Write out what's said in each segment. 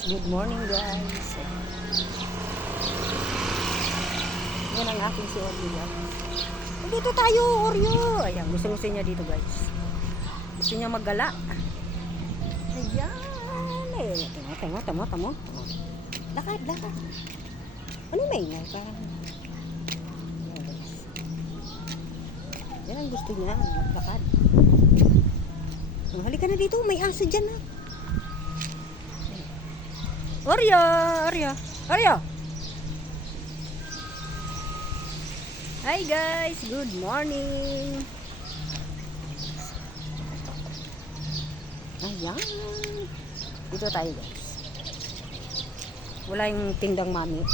Good morning guys. Yan ang aking si Oreo guys. Dito tayo Oreo. Ayan, gusto niya dito guys. Gusto niya maggala. Ayan. Tamo. Lakad. Ano may ingay? Parang ayan guys. Yan ang gusto niya. Maglakad. Halika na dito. May aso dyan ha. Oreo. Hi guys, good morning. Ayan. Dito tayo guys. Wala yung tindang mami.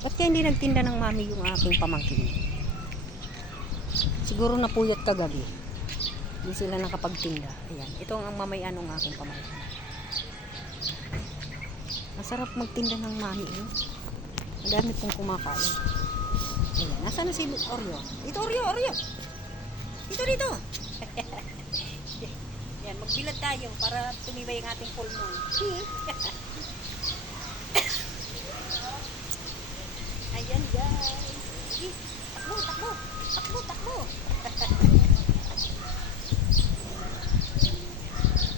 Ba't kaya hindi nagtinda ng mami yung aking pamangkin? Siguro napuyat kagabi. Hindi sila nakapagtinda. Ayan, ito ang mamaya ng aking pamangkin. Masarap magtinda ng mami eh. Madami pong kumakain. Ayan, nasaan na si Oreo? Dito Oreo. Dito. Yan, magbilad tayo para tumibay ang ating pulmon. Ayan guys. Takbo.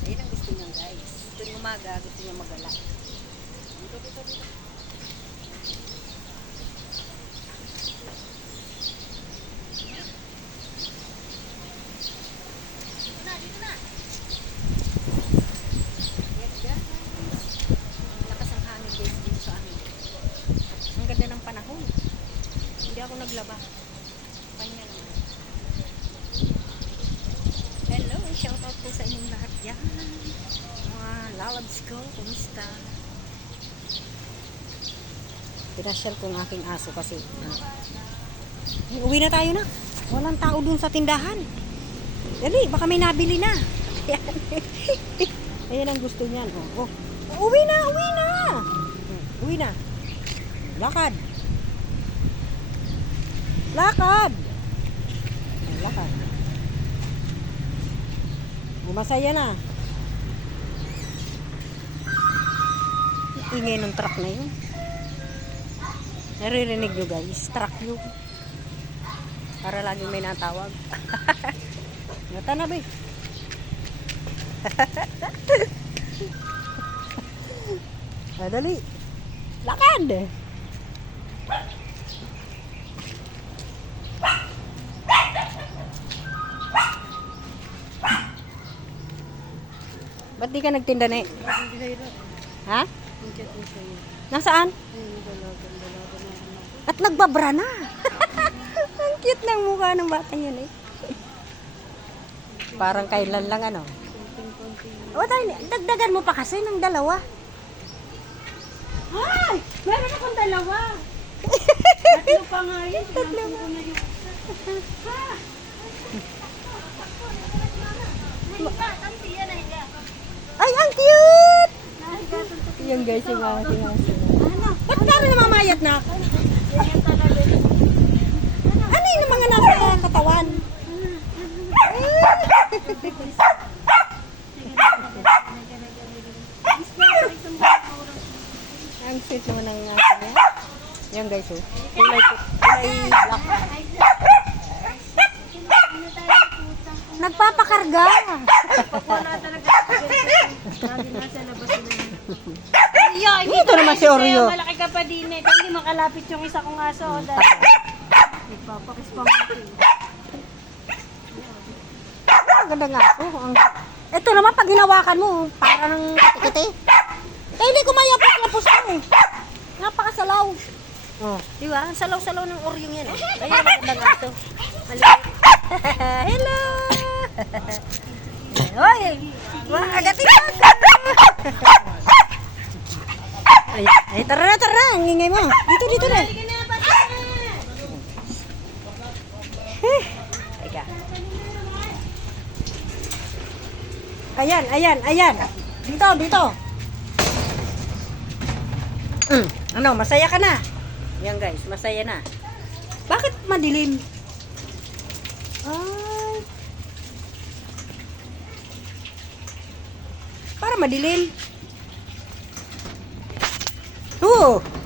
Ayan ang gusto niya guys. Tuwing umaga, gusto niya magala. Dito. Dito na. Yes, guys. Lakas ang hangin guys dito sa amin. Ang ganda ng panahon. Hindi ako naglaba. Kanya naman. Hello, shoutout po sa inyong lahat yan. Mga lalabs ko, kumusta? Pinasyal ko ng aking aso kasi uwi na tayo na. Walang tao dun sa tindahan. Dali, baka may nabili na. Ayan ang gusto niyan. Uwi na. Lakad. Masaya na. Ingay ng truck na yun. Naririnig nyo guys, truck nyo. Para laging may natawag. Ngata na ba eh. Dali. Lakad! Ba't di ka nagtinda na eh? Ha? Nasaan? At nagbabra na. Ang cute ng mukha ng bata yun eh. Parang kailan lang ano. O tayo, dagdagan mo pa kasi ng dalawa. Ay! Meron akong dalawa. Tatlo pa nga yun. Tatlo ko na yung Ay, ang cute! Yan guys, yung aking aso. Ba't kami namamayat na ako? Ano yung mga nasa katawan? Ang sweet naman ng aso niya. Yan guys, kulay black. Nagpapakarga. wala talaga. Lagi nasa labas na. Dito naman si Oreo. Malaki ka pa din eh. Hindi makalapit yung isa kong aso. Nagpapakis pa mo. Ang ganda nga aso. Ito naman pag hinawakan mo, parang kiti-kiti. Kaya hindi ko mayapos ko eh. Napakasalaw. Oh, di ba? Ang salaw-salaw ng Oreo yan eh. Kaya maganda nga ito. Hello! Hoy! Agatin ako! Ay, tara na! Ang ingay mo! Dito na! Teka. Ayan! Dito! Ano, masaya ka na? Yan guys, masaya na. Bakit madilim? Ay. Para madilim. Oh.